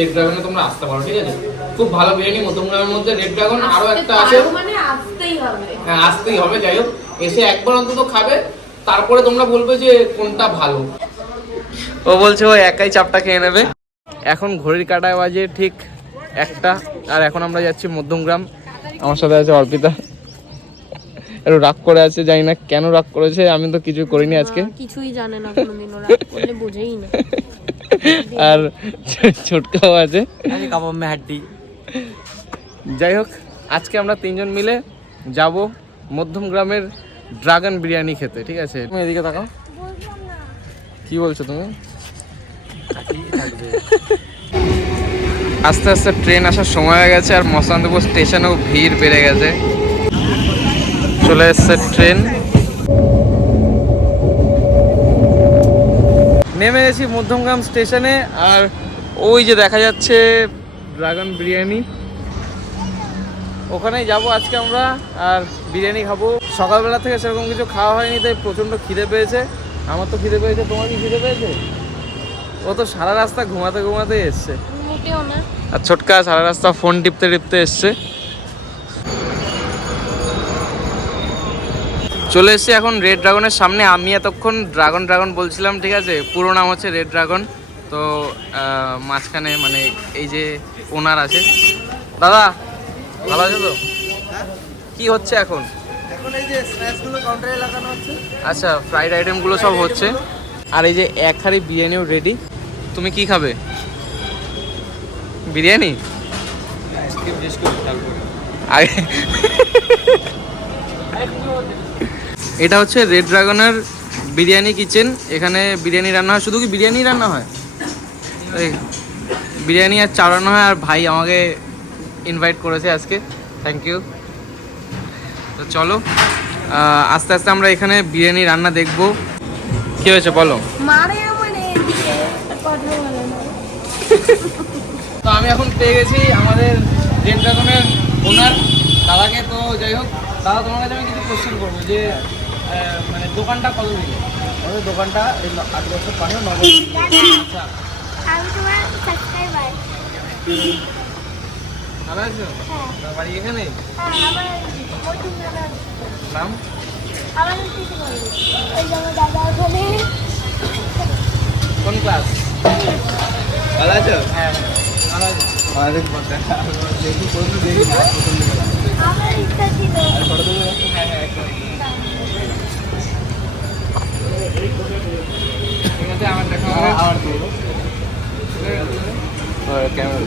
Red ড্রাগনে তোমরা আসতে পারো, ঠিক আছে? খুব ভালো বিরিয়ানি মধ্যমগ্রামের মধ্যে রেড ড্রাগন, আরো একটা আছে, মানে আসতেই হবে। হ্যাঁ আসতেই হবে। যাই হোক, এসে একবার অন্তত খাবে, তারপরে তোমরা বলবে যে কোনটা ভালো। ও বলছে ও একাই চাপটা খেয়ে নেবে। এখন ঘড়ির কাঁটায় বাজে ঠিক 1টা, আর এখন আমরা যাচ্ছি মধ্যমগ্রাম। আমার সাথে আছে অর্পিতা, একটু রাগ করে আছে, জানি না কেন রাগ করেছে, আমি তো কিছু করিনি আজকে। কিছুই জানে না, কোনোদিনও রাগ করলে বোঝেই না। আর ছোটকাও আছে, আমি কাবাব মে হাড্ডি। যাই হোক, আজকে আমরা 3জন মিলে যাব মধ্যমগ্রামের ড্রাগন বিরিয়ানি খেতে, ঠিক আছে? তুমি এদিকে তাকাও, কি বলছো তুমি? আস্তে আস্তে ট্রেন আসার সময় হয়ে গেছে, আর মসলানপুর স্টেশনেও ভিড় বেড়ে গেছে। চলে এসছে ট্রেন, নেমে গেছি মধ্যমগ্রাম স্টেশনে। আর ওই যে দেখা যাচ্ছে ড্রাগন বিরিয়ানি, ওখানেই যাব আজকে আমরা, আর বিরিয়ানি খাবো। সকালবেলা থেকে সেরকম কিছু খাওয়া হয়নি, তাই প্রচণ্ড খিদে পেয়েছে। আমার তো খিদে পেয়েছে, তোমার কি খিদে পেয়েছে? ও তো সারা রাস্তা ঘুমাতে ঘুমাতে এসছে, মোটেও না। আর ছোটকা সারা রাস্তা ফোন টিপতে টিপতে এসছে। চলে এসছি এখন রেড ড্রাগনের সামনে। আমি এতক্ষণ ড্রাগন ড্রাগন বলছিলাম, ঠিক আছে? পুরো নাম হচ্ছে রেড ড্রাগন। তো মাঝখানে মানে এই যে ওনার আছে, দাদা ভালো আছে তো? কি হচ্ছে এখন? এখন এই যে স্ন্যাক্সগুলো কাউন্টারে লাগানো হচ্ছে। আচ্ছা, ফ্রাইড আইটেমগুলো সব হচ্ছে, আর এই যে এক হাঁড়ি বিরিয়ানিও রেডি। তুমি কি খাবে? বিরিয়ানি? আগে এটা হচ্ছে রেড ড্রাগনের বিরিয়ানি কিচেন। এখানে বিরিয়ানি রান্না হয়। শুধু কি বিরিয়ানি রান্না হয়? বিরিয়ানি আর চাল রান্না হয়। আর ভাই আমাকে ইনভাইট করেছে আজকে, থ্যাংক ইউ। তো চলো আস্তে আস্তে আমরা এখানে বিরিয়ানি রান্না দেখবো। কি হয়েছে বলো? তো আমি এখন পেয়ে গেছি আমাদের রেড ড্রাগনের ওনার দাদাকে। তো যাই হোক দাদা, তোমার কাছে আমি কিছু কোশ্চেন করবো যে মানে দোকানটা কত দিন? আমাদের দোকানটা 8 বছর পানি 9 বছর। আচ্ছা, আমি তোমার সাবস্ক্রাইবার। ভালো আছো? হ্যাঁ। বাড়ি এখানে? আমার মধ্যমগ্রামে নাম? আমাদের কিছু বলবো। ওই যে আমার দাদা ওখানে। কোন ক্লাস? ভালো আছো? হ্যাঁ ভালো আছো। দেখি প্রথম দেখি না, প্রথম দিকে আমার ইচ্ছা ছিল। আর ফটো তুলে হ্যাঁ হ্যাঁ একদম। ঠিক আছে, আমার দেখা হবে। আবার তুলবো ক্যামেরা।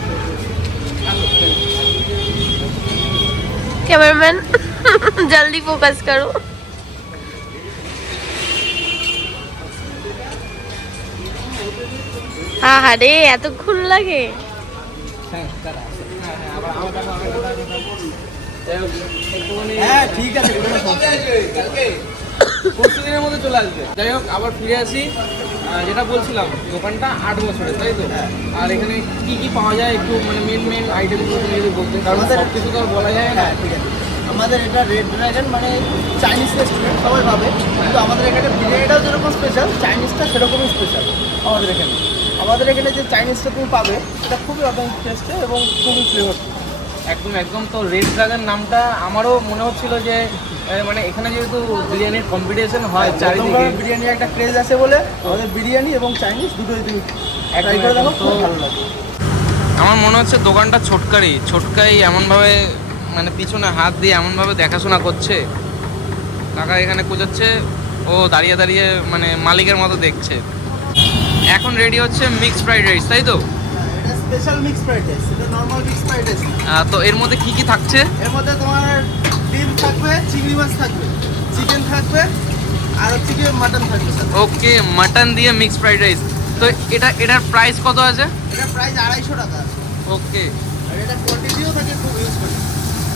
कैमरामैन जल्दी फोकस करो। हाँ हाँ रे এতক্ষণ লাগে। হ্যাঁ ঠিক আছে, কোনো সমস্যা নেই। পরশু দিনের মধ্যে চলে আসবে। যাই হোক, আবার ফিরে আসি। যেটা বলছিলাম, দোকানটা 8 বছরের, তাই তো? আর এখানে কি কি পাওয়া যায় একটু মানে মেন আইটেমগুলো তুমি যদি বলতে, কারণ সব কিছু তো আর বলা যায় না। হ্যাঁ ঠিক আছে। আমাদের এটা রেড ড্রাগন মানে চাইনিজ রেস্টুরেন্ট, সবাই ভাবে, কিন্তু আমাদের এখানে বিরিয়ানিটাও যেরকম স্পেশাল, চাইনিজটা সেরকমই স্পেশাল আমাদের এখানে। আমাদের এখানে যে চাইনিজটা তুমি পাবে এটা খুবই অথেন্টিক টেস্টে এবং খুবই ফ্লেভারফুল। একদম একদম। তো রেড ড্রাগন নামটা আমারও মনে হচ্ছিল যে মানে এখানে যেহেতু বিরিয়ানির কম্পিটিশন হয় চারিদিকে, বিরিয়ানির একটা ক্রেজ আছে বলে আমাদের বিরিয়ানি এবং চাইনিজ দুটোই তুমি ট্রাই করে দেখো, খুব ভালো লাগে। আমার মনে হচ্ছে দোকানটা ছোটকাই এমনভাবে মানে পিছনে হাত দিয়ে এমনভাবে দেখাশোনা করছে। কাকা এখানে কোচাচ্ছে, ও দাঁড়িয়ে দাঁড়িয়ে মানে মালিকের মতো দেখছে। এখন রেডি হচ্ছে মিক্সড ফ্রাইড রাইস, তাই তো? এটা স্পেশাল মিক্স ফ্রাইড রাইস, এটা নর্মাল মিক্স ফ্রাইড রাইস। তো এর মধ্যে কি কি থাকছে? এর মধ্যে তোমার ডিম থাকবে, চিংড়ি মাছ থাকবে, চিকেন থাকবে, আর হচ্ছে কি মাটন থাকবে। ওকে, মাটন দিয়ে মিক্সড ফ্রাইড রাইস। তো এটার প্রাইস কত আছে? এটা প্রাইস 250 টাকা। ওকে, আর এটা কোয়ান্টিটিও থাকে খুব ইউজ করে।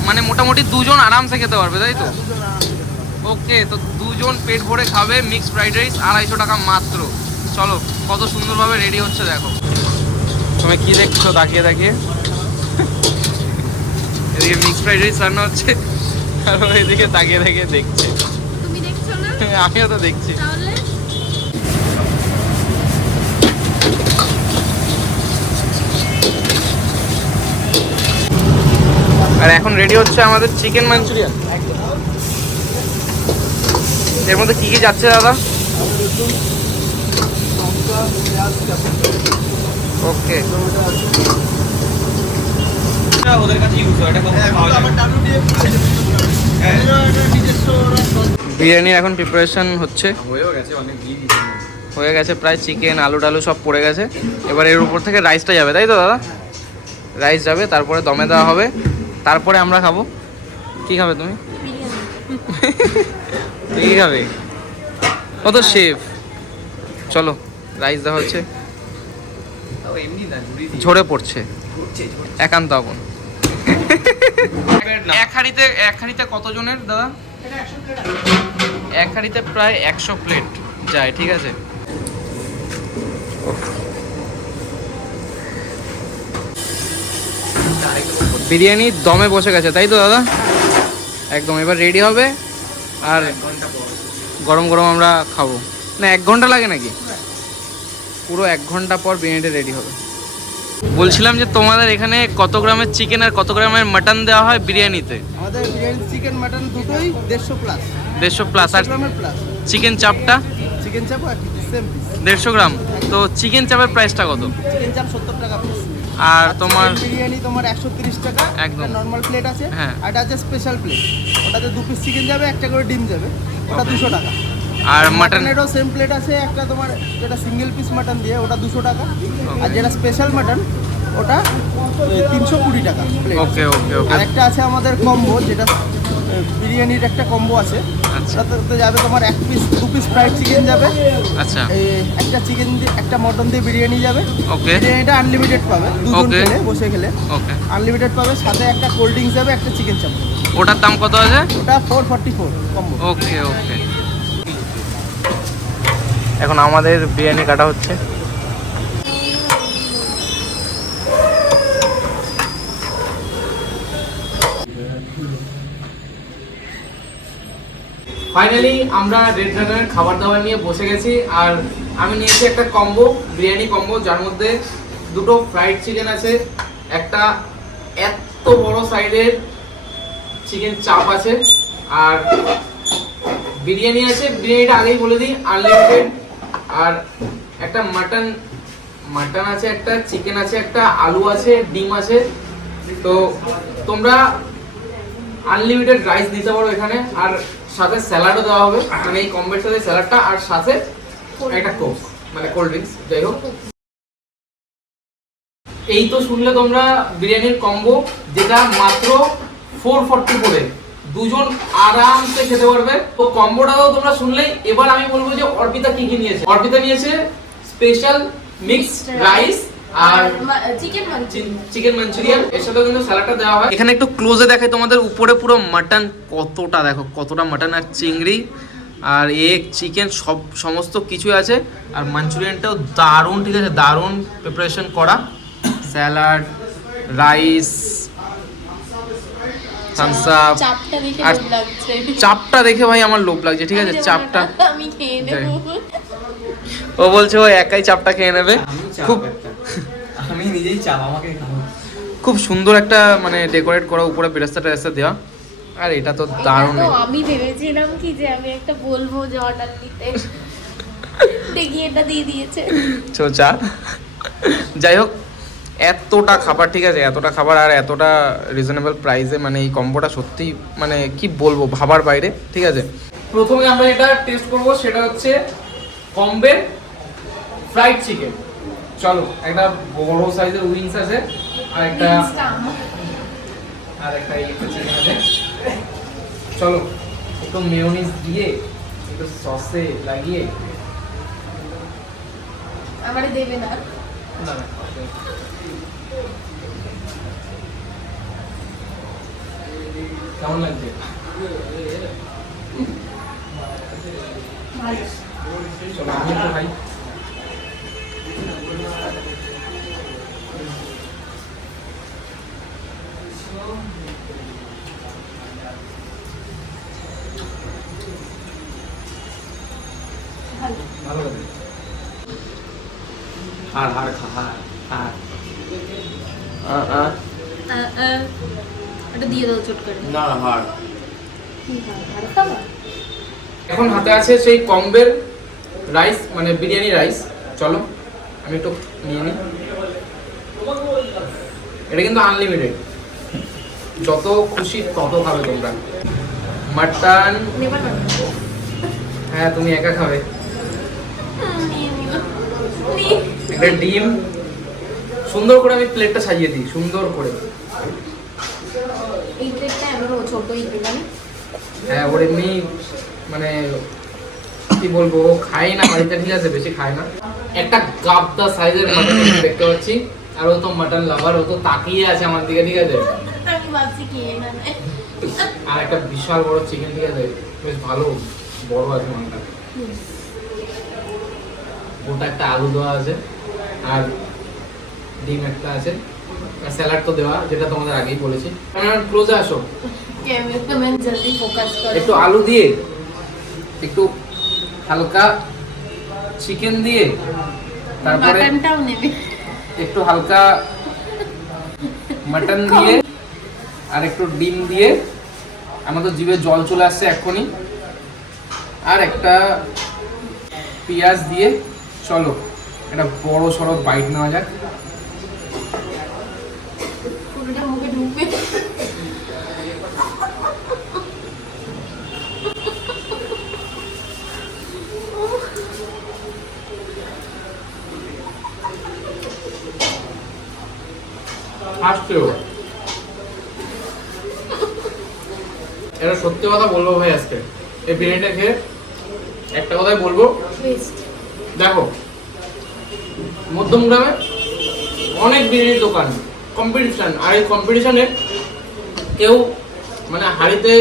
মানে মোটামুটি দুজন আরামসে খেতে পারবে, তাই তো? দুজন আরামসে খেতে পারবে। ওকে, তো দুজন পেট ভরে খাবে মিক্সড ফ্রাইড রাইস 250 টাকা মাত্র। চলো কত সুন্দরভাবে রেডি হচ্ছে দেখো। তুমি কি দেখছো তাকিয়ে তাকিয়ে? এদিকে মিক্সড ফ্রাইড রাইস রান্না হচ্ছে, আর ও এদিকে তাকিয়ে তাকিয়ে দেখছে। তুমি দেখছো না? আমিও তো দেখছি। তাহলে আর এখন রেডি হচ্ছে আমাদের চিকেন মাঞ্চুরিয়ান। এর মধ্যে কি কি যাচ্ছে দাদা? ওকে, ওদের কাছে ইউজ হয়, এটা কখনো পাওয়া যায় না। বিরিয়ানির এখন প্রিপারেশন হচ্ছে, হয়েও গেছে, অনেক ঘি হয়ে গেছে প্রায়। চিকেন আলু টালু সব পড়ে গেছে। এবার এর উপর থেকে রাইসটা যাবে, তাই তো দাদা? রাইস যাবে, তারপরে দমে দেওয়া হবে, তারপরে আমরা খাবো। কি খাবে তুমি? তুই কি খাবে? ও তো শেফ। চলো, রাইস দেওয়া হচ্ছে, এমনি না, ঝরে পড়ছে একান্ত আগুন। এক হাঁড়িতে কতজনের দাদা? এক হাঁড়িতে প্রায় 100 প্লেট যায়, ঠিক আছে। বিরিয়ানি দমে বসে গেছে, তাই তো দাদা? একদম, এবার রেডি হবে আর গরম গরম আমরা খাবো। না 1 ঘন্টা লাগে নাকি? পুরো 1 ঘন্টা পর বিরিয়ানিটা রেডি হবে। বলছিলাম যে তোমাদের এখানে কত গ্রামের চিকেন আর কত গ্রামের মাটন দেওয়া হয় বিরিয়ানিতে? আমাদের বিরিয়ানি চিকেন মাটন দুটোই 150 প্লাস। 150 প্লাস। আর গ্রামের প্লাস চিকেন চাপটা? চিকেন চাপ আর সেম পিস 150 গ্রাম। তো চিকেন চাপের প্রাইসটা কত? চিকেন চাপ 70 টাকা পিস। আর তোমার বিরিয়ানি তোমার 130 টাকা। একদম নরমাল প্লেট আছে, হ্যাঁ। আর এটা আছে স্পেশাল প্লেট, ওটাতে 2 পিস চিকেন যাবে, একটা করে ডিম যাবে, ওটা 200 টাকা। আর মাটন? মাটনেরও সেম প্লেট আছে, একটা তোমার যেটা সিঙ্গেল পিস মাটন দিয়ে ওটা 200 টাকা, আর যেটা স্পেশাল মাটন ওটা 320 টাকা প্লেট। ওকে ওকে ওকে। আর একটা আছে আমাদের কম্বো, যেটা বিরিয়ানির একটা কম্বো আছে, আচ্ছা ওটাতে যাবে তোমার 2 পিস ফ্রাইড চিকেন যাবে, আচ্ছা একটা চিকেন দিয়ে একটা মটন দিয়ে বিরিয়ানি যাবে। ওকে বিরিয়ানিটা আনলিমিটেড পাবে, দুজন Okay. খেলে বসে খেলে ওকে। আনলিমিটেড পাবে, সাথে একটা কোল্ড ড্রিঙ্কস যাবে, একটা চিকেন চাপ। ওটার দাম কত আছে? ওটা 444 কম্বো। ওকে ওকে। এখন আমাদের বিরিয়ানি কাটা হচ্ছে। ফাইনালি আমরা রেড ড্রাগনের খাবার দাবার নিয়ে বসে গেছি। আর আমি নিয়েছি একটা কম্বো, বিরিয়ানি কম্বো, যার মধ্যে 2টো ফ্রাইড চিকেন আছে, একটা এত বড় সাইজের চিকেন চাপ আছে, আর বিরিয়ানি আছে। বিরিয়ানিটা আগেই বলে দিই আনলিমিটেড। আর একটা মাটন আছে, একটা চিকেন আছে, একটা আলু আছে, ডিম আছে। তো তোমরা আনলিমিটেড রাইস দিতে পারো এখানে, আর সাথে স্যালাডও দেওয়া হবে, মানে এই কম্বোর সাথে স্যালাডটা, আর সাথে একটা কোক মানে কোল্ড ড্রিঙ্কস, যাই হোক। এই তো শুনলে তোমরা বিরিয়ানির কম্বো, যেটা মাত্র 440 করে দুজন আরামসে খেতে পারবে। তো কম্বোটাও তোমরা শুনলেই। এবার আমি বলবো যে অর্পিতা কি কি নিয়েছে। অর্পিতা নিয়েছে স্পেশাল মিক্সড রাইস আর চিকেন মাঞ্চুরিয়ান, এর সাথে কিন্তু স্যালাডটা দেওয়া হয়। এখানে একটু ক্লোজে দেখাই তোমাদের, উপরে পুরো মাটন, কতটা দেখো, কতটা মাটন আর চিংড়ি আর এগ চিকেন সমস্ত কিছু আছে। আর মাঞ্চুরিয়ানটাও দারুণ, ঠিক আছে, দারুণ প্রিপারেশন করা। Salad, rice, Thums Up. চাপটা দেখে আর লোভ লাগছে। চাপটা দেখে ভাই আমার লোভ লাগছে, ঠিক আছে, চাপটা। আমি খেয়ে নেব। ও বলছে ও একাই চাপটা খেয়ে নেবে। খুব, আমি নিজেই চাপ, আমাকে খাবো। খুব সুন্দর একটা মানে ডেকোরেট করা, উপরে বেরেস্তা টেরেস্তা দেওয়া। আর এটা তো দারুণ। এটা তো আমি ভেবেছিলাম কি যে আমি একটা বলবো যে অর্ডার দিতে, দেখি এটা দিয়ে দিয়েছে। চোচা। যাই হোক, এতটা খাবার, ঠিক আছে, এতটা খাবার আর এতটা রিজনেবল প্রাইসে, মানে এই কম্বোটা সত্যি মানে কি বলবো, ভাবার বাইরে, ঠিক আছে। প্রথমে আমরা যেটা টেস্ট করব সেটা হচ্ছে কম্বে ফ্রাইড চিকেন। চলো, একটা বড় সাইজের উইংস আছে, আর একটা চিকেন আছে। চলো, একটু মেয়োনিজ দিয়ে, একটু সসে লাগিয়ে। আমারে দেবে না। না, না, কেমন লাগছে? চলো আমি একটু খাই। ভালো লাগে। হাড় খা, হাড়। এটা দিয়ে দাও চট করে। না হাড়। কি হয় আর খাবার? এখন হাতে আছে সেই কম্বের রাইস, মানে বিরিয়ানি রাইস। চলো আমি একটু নিয়ে নিই। এটা কিন্তু আনলিমিটেড, যত খুশি তত খাবে তোমরা। মাটন, নেবার না? হ্যাঁ তুমি একা খাবে। নিয়ে নিলাম। একটা ডিম, সুন্দর করে আমি প্লেটটা সাজিয়ে দিই, সুন্দর করে। এই প্লেটটা এমন ছোট এই প্লেটটা না? হ্যাঁ ওর এমনি মানে কি বলবো, ও খায় না বাড়িতে, ঠিক আছে, বেশি খায় না। একটা গাবদা সাইজের মাটন দেখতে পাচ্ছি, আর ও তো মাটন লাভার, ও তো তাকিয়ে আছে আমার দিকে, ঠিক আছে। আমি ভাবছি কি না না। আর একটা বিশাল বড় চিকেন, ঠিক আছে, বেশ ভালো বড় আছে মাটনটা। ওটা একটা আলু দেওয়া আছে, আর ডিম একটা আছে, আর স্যালাড তো দেওয়া, যেটা তোমাদের আগেই বলেছি। ক্লোজে আসো, ক্যামেরাম্যান জলদি ফোকাস করো। একটু আলু দিয়ে, একটু হালকা চিকেন দিয়ে, তারপরে মাটনটাও নেবে। একটু হালকা মাটন দিয়ে, আর একটু ডিম দিয়ে। আমার তো জিভে জল চলে আসছে এক্ষুনি। আর একটা পেঁয়াজ দিয়ে। চলো একটা বড় সড়ো বাইট নেওয়া যাক। পুরোটা মুখে ঢুকবে। হাসতেও এটা সত্যি কথা বলবো ভাই, আজকে এই বিরিয়ানিটা খেয়ে একটা কথাই বলবো, বেস্ট। দেখো মধ্যমগ্রামে অনেক বিরিয়ানির দোকান, কম্পিটিশন, আর এই কম্পিটিশনে কেউ মানে হাঁড়িতে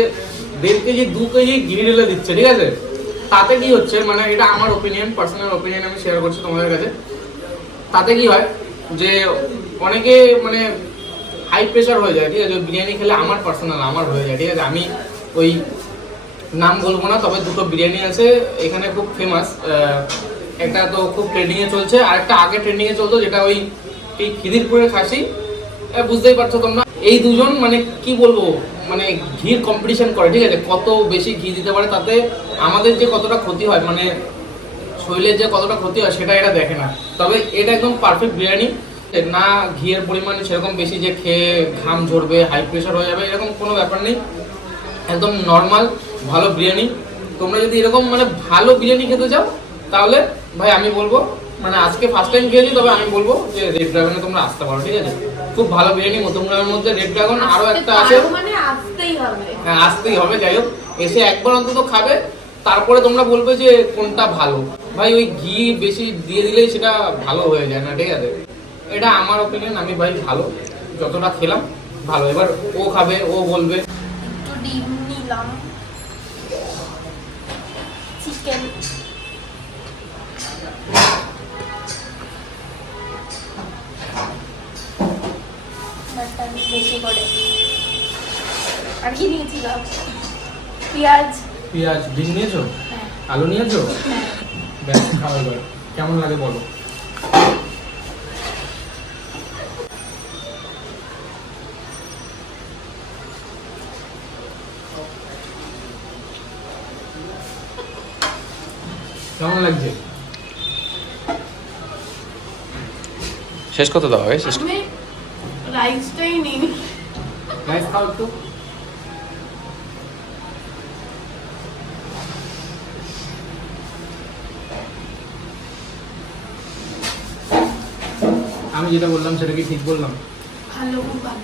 1.5 কেজি 2 কেজি ঘি ঢেলে দিচ্ছে, ঠিক আছে। তাতে কি হচ্ছে, মানে এটা আমার ওপিনিয়ন, পার্সোনাল ওপিনিয়ন আমি শেয়ার করছি তোমাদের কাছে। তাতে কি হয় যে অনেকে মানে হাই প্রেশার হয়ে যায়, ঠিক আছে। বিরিয়ানি খেলে আমার পার্সোনাল আমার হয়ে যায়, ঠিক আছে। আমি ওই নাম বলবো না, তবে দুটো বিরিয়ানি আছে এখানে খুব ফেমাস। একটা তো খুব ট্রেন্ডিংয়ে চলছে, আর একটা আগে ট্রেন্ডিংয়ে চলতো, যেটা ওই খিদিরপুরের খাসি। বুঝতেই পারছো তোমরা, এই দুজন মানে কি বলবো, মানে ঘির কম্পিটিশন করে, ঠিক আছে। কত বেশি ঘি দিতে পারে, তাতে আমাদের যে কতটা ক্ষতি হয়, মানে শরীরের যে কতটা ক্ষতি হয় সেটা এরা দেখে না। তবে এটা একদম পারফেক্ট বিরিয়ানি, না ঘিয়ের পরিমাণ সেরকম বেশি যে খেয়ে ঘাম ঝরবে, হাই প্রেশার হয়ে যাবে, এরকম কোনো ব্যাপার নেই। একদম নর্মাল ভালো বিরিয়ানি। তোমরা যদি এরকম মানে ভালো বিরিয়ানি খেতে চাও, তাহলে ভাই আমি বলবো, মানে আজকে ফার্স্ট টাইম খেয়েছি, তবে আমি বলবো যে রেড ড্রাগনে তোমরা আসতে পারো, ঠিক আছে। খুব ভালো বিরিয়ানি মধ্যমগ্রামের মধ্যে রেড ড্রাগন। আরও একটা আছে, মানে আসতেই হবে। হ্যাঁ আসতেই হবে। যাই হোক, এসে একবার অন্তত খাবে, তারপরে তোমরা বলবে যে কোনটা ভালো। ভাই ওই ঘি বেশি দিয়ে দিলেই সেটা ভালো হয়ে যায় না, ঠিক আছে। এটা আমার ওপিনিয়ন, আমি ভাই ভালো যতটা খেলাম ভালো। এবার ও খাবে, ও বলবে। একটু ডিম নিলাম, চিকেন, মাটন বেশি করে, আর কি নিয়েছিলাম, পেঁয়াজ। পেঁয়াজ, ডিম নিয়েছো, আলু নিয়েছো, ব্যাস খাও। এবার কেমন লাগে বলো। কেমন লাগছে? শেষ করতে দাও ভাই, শেষ। আমি রাইসটাই নিই। রাইস খাও একটু। আমি যেটা বললাম সেটা কি ঠিক বললাম? ভালো, খুব ভালো।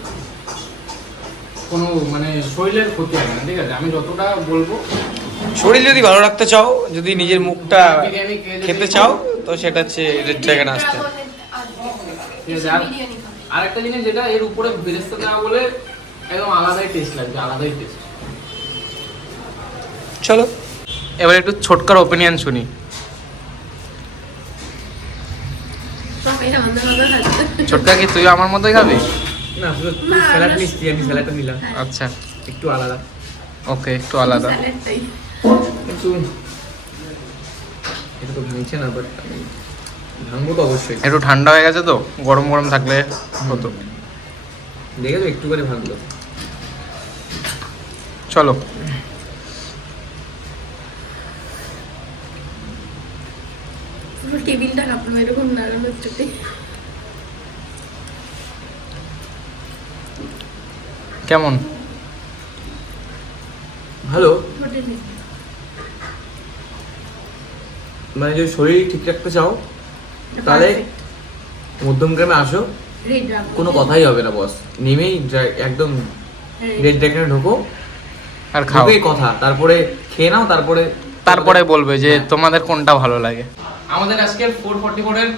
কোনো মানে শরীরের ক্ষতি হবে না, ঠিক আছে। আমি যতটা বলবো, শরীর যদি ভালো রাখতে চাও, যদি নিজের মুখটা বিরিয়ানি খেয়ে যদি- খেতে চাও, তো সেটা হচ্ছে রেড ড্রাগন আসতে। ঠিক আছে। আর একটা জিনিস, যেটা এর উপরে বেরেস্তা দেওয়া বলে একদম আলাদাই টেস্ট লাগবে, আলাদাই টেস্ট। চলো এবার একটু ছোটকার ওপিনিয়ন শুনি। ছোটকা কি তুই আমার মতোই খাবি? না, তুই স্যালাড নিচ্ছি, আমি স্যালাডটা নিলাম। আচ্ছা, একটু আলাদা, ওকে, একটু আলাদা। কিন্তু এটা তো ভাঙছে না, বাট ভাঙবো তো অবশ্যই। একটু ঠান্ডা হয়ে গেছে তো, গরম গরম থাকলে হতো। দেখে তো একটু করে ভাঙলো। চলো। পুরো টেবিলটা কাঁপলো এরকম দাঁড়ানো চোখে। কেমন? ভালো, হোটেলে মানে যদি শরীর ঠিক রাখতে চাও তাহলে মধ্যমগ্রামে আসো, রেড ড্রাগন কোনো কথাই হবে না বস। নেমেই একদম রেড ড্রাগনে ঢোকো, আর খাও, ঢোকেই কথা, তারপরে খেয়ে নাও, তারপরে বলবে যে হ্যাঁ। তোমাদের কোনটা ভালো লাগে। আমাদের আজকের 444 এর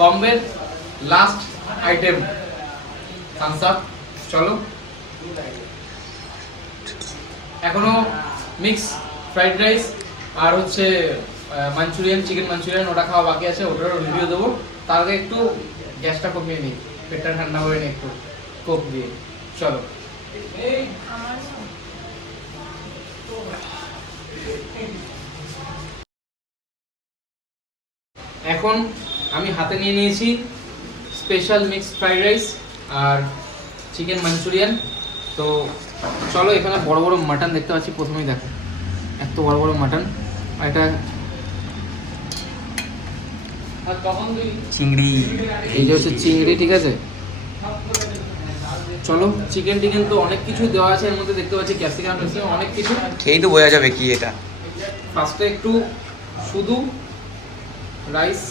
কম্বের লাস্ট আইটেম থামস আপ। চলো, এখনো মিক্স ফ্রাইড রাইস আর হচ্ছে মাঞ্চুরিয়ান, চিকেন মাঞ্চুরিয়ান ওটা খাওয়া বাকি আছে, ওটারও রিভিউ দেবো। তার আগে একটু গ্যাসটা কমিয়ে নিই, পেটটা ঠান্ডা করে নিই একটু কোক দিয়ে। চলো। এখন আমি হাতে নিয়ে নিয়েছি স্পেশাল মিক্সড ফ্রাইড রাইস আর চিকেন মাঞ্চুরিয়ান। তো চলো, এখানে বড় বড় মাটন দেখতে পাচ্ছি, প্রথমেই দেখো এত বড় বড় মাটন। আর এটা চিংড়ি, এই যে হচ্ছে চিংড়ি, ঠিক আছে। চলো, চিকেন টিকেন তো অনেক কিছু দেওয়া আছে এর মধ্যে, দেখতে পাচ্ছি ক্যাপসিকাম ট্যাপসিকাম অনেক কিছু। খেয়েই তো বোঝা যাবে কি এটা। ফার্স্টে একটু শুধু রাইস,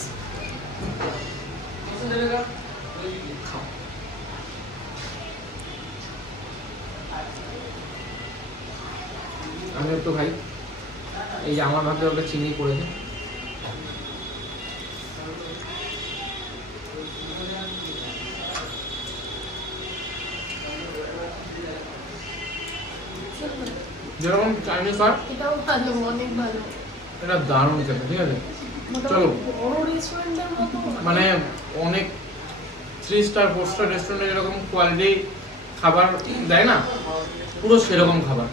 আমি একটু খাই। এই যে আমার ভাগে ওটা চিনি করেছে। যেরকম চাইনিজ হয় এটাও ভালো, অনেক ভালো। এটা দারুণ খেতে, ঠিক আছে। চলো, বড় রেস্টুরেন্টের মতো মানে অনেক 3 স্টার 4 স্টার রেস্টুরেন্টে যেরকম কোয়ালিটি খাবার দেয় না, পুরো সেরকম খাবার।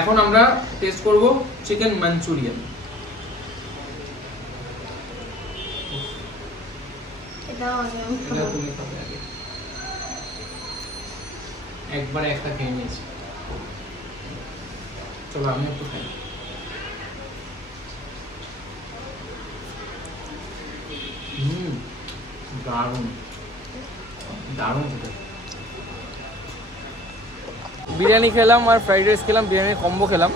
এখন আমরা টেস্ট করব চিকেন মাঞ্চুরিয়ান। এটাও অনেক এটা তুমি খাবে আগে, একবারে একটা খেয়ে নিয়েছি। চলো আমি একটু খাই। দারুণ দারুণ খেতে। বিরিয়ানি খেলাম আর ফ্রাইড রাইস খেলাম, বিরিয়ানির কম্বো খেলাম।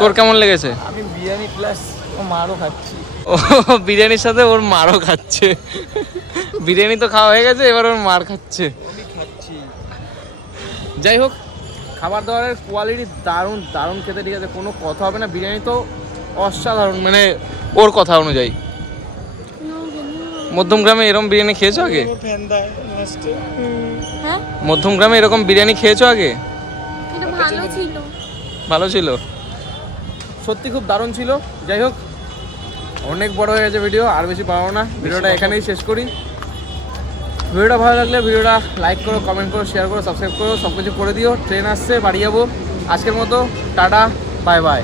তোর কেমন লেগেছে? আমি বিরিয়ানি প্লাস মারও খাচ্ছি। ও বিরিয়ানির সাথে ওর মারও খাচ্ছে। বিরিয়ানি তো খাওয়া হয়ে গেছে, এবার ওর মার খাচ্ছে। আমি খাচ্ছি। যাই হোক, খাবার দাবারের কোয়ালিটি দারুণ দারুণ খেতে, ঠিক আছে, কোনো কথা হবে না। বিরিয়ানি তো অসাধারণ, মানে ওর কথা অনুযায়ী। মধ্যমগ্রামে এরকম বিরিয়ানি খেয়েছো আগে? হ্যাঁ, মধ্যমগ্রামে এরকম বিরিয়ানি খেয়েছো আগে? এটা ভালো ছিল। ভালো ছিল, সত্যি খুব দারুণ ছিল। যাই হোক, অনেক বড় হয়ে গেছে ভিডিও, আর বেশি পাবো না, ভিডিওটা এখানেই শেষ করি। ভিডিওটা ভালো লাগলে ভিডিওটা লাইক করো, কমেন্ট করো, শেয়ার করো, সাবস্ক্রাইব করো, সব কিছু করে দিও। ট্রেন আসছে, বাড়ি যাবো। আজকের মতো টাটা, বাই বাই।